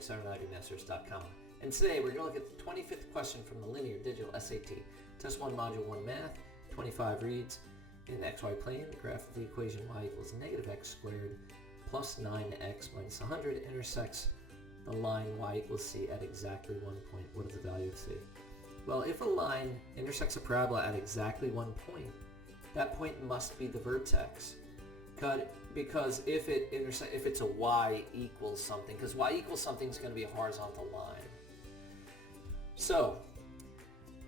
learningstarternitrymasters.com. And today we're going to look at the 25th question from the Linear Digital SAT. Test 1, Module 1 Math, 25 reads. In the xy plane, the graph of the equation y equals negative x squared plus 9x minus 100 intersects the line y equals c at exactly 1 point. What is the value of c? Well, if a line intersects a parabola at exactly 1 point, that point must be the vertex. Because if it's a y equals something, because y equals something is going to be a horizontal line. So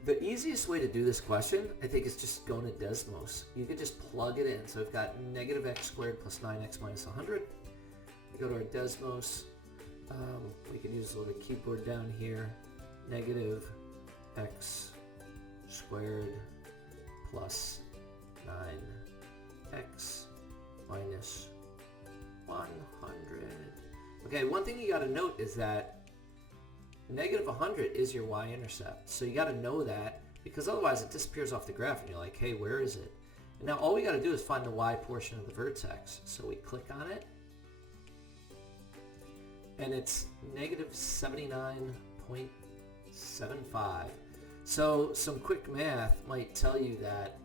the easiest way to do this question, I think, is just going to Desmos. You could just plug it in. So we've got negative x squared plus 9x minus 100. We go to our Desmos. We can use a little keyboard down here. Negative x squared plus 9x minus 100. Okay, one thing you got to note is that negative 100 is your y-intercept. So you got to know that, because otherwise it disappears off the graph and you're like, hey, where is it? And now all we got to do is find the y portion of the vertex. So we click on it, and it's negative 79.75. So some quick math might tell you that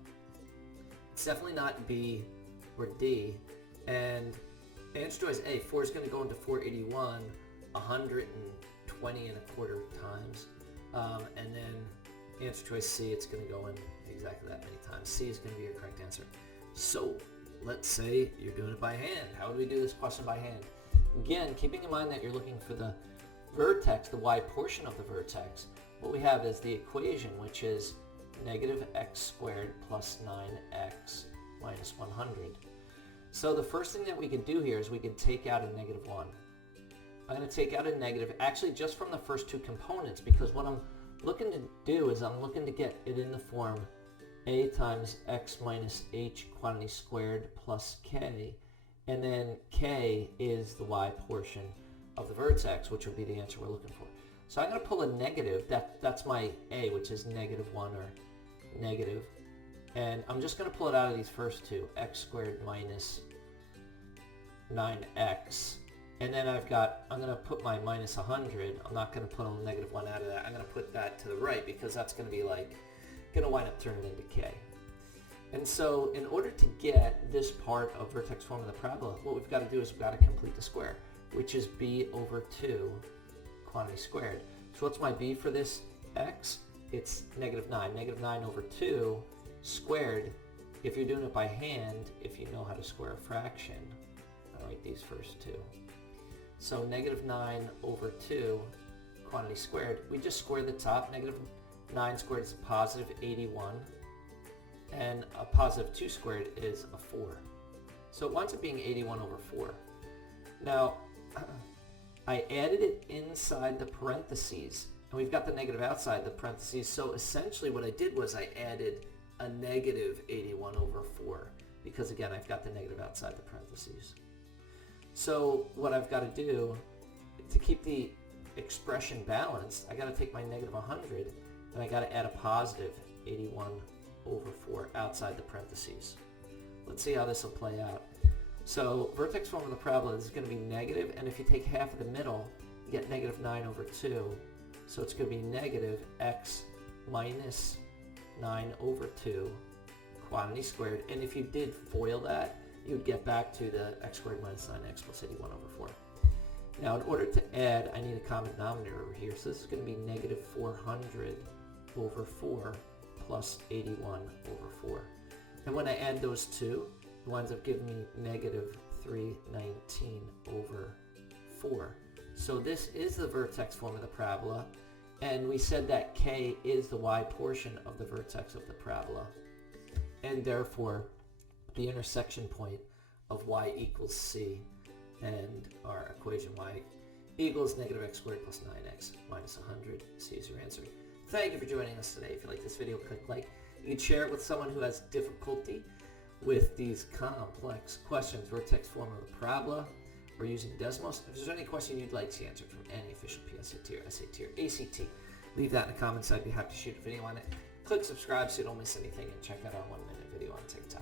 it's definitely not B or D. And answer choice A, 4 is going to go into 481 120 and a quarter times. And then answer choice C, it's going to go in exactly that many times. C is going to be your correct answer. So let's say you're doing it by hand. How would we do this question by hand? Again, keeping in mind that you're looking for the vertex, the y portion of the vertex, what we have is the equation, which is negative x squared plus 9x minus 100. So the first thing that we can do here is we can take out a negative 1. I'm going to take out a negative, actually just from the first two components, because what I'm looking to do is I'm looking to get it in the form a times x minus h quantity squared plus k, and then k is the y portion of the vertex, which will be the answer we're looking for. So I'm going to pull a negative, that's my a, which is negative 1 or negative, and I'm just going to pull it out of these first two, x squared minus 9x. And then I'm going to put my minus 100. I'm not going to put a negative 1 out of that. I'm going to put that to the right, because that's going to be going to wind up turning into k. And so in order to get this part of vertex form of the parabola, what we've got to do is we've got to complete the square, which is b over 2 quantity squared. So what's my b for this x? It's negative 9. Negative 9 over 2 squared. If you're doing it by hand, if you know how to square a fraction, I'll write these first two. So negative 9 over 2 quantity squared. We just square the top. Negative 9 squared is a positive 81. And a positive 2 squared is a 4. So it winds up being 81 over 4. Now, I added it inside the parentheses, and we've got the negative outside the parentheses. So essentially what I did was I added a negative 81 over 4, because again, I've got the negative outside the parentheses. So what I've got to do to keep the expression balanced, I got to take my negative 100 and I got to add a positive 81 over 4 outside the parentheses. Let's see how this will play out. So vertex form of the parabola is going to be negative, and if you take half of the middle, you get negative 9 over 2. So it's going to be negative x minus 9 over 2 quantity squared. And if you did FOIL that, you would get back to the x squared minus 9x plus 81 over 4. Now in order to add, I need a common denominator over here. So this is going to be negative 400 over 4 plus 81 over 4. And when I add those two, it winds up giving me negative 319 over 4. So this is the vertex form of the parabola, and we said that k is the y portion of the vertex of the parabola, and therefore the intersection point of y equals c, and our equation y equals negative x squared plus 9x minus 100. C is your answer. Thank you for joining us today. If you like this video, click like. You can share it with someone who has difficulty with these complex questions, vertex form of the parabola, or using Desmos. If there's any question you'd like to answer from any official PSAT or SAT or ACT, leave that in the comments. I'd be happy to shoot a video on it. Click subscribe so you don't miss anything, and check out our 1-minute video on TikTok.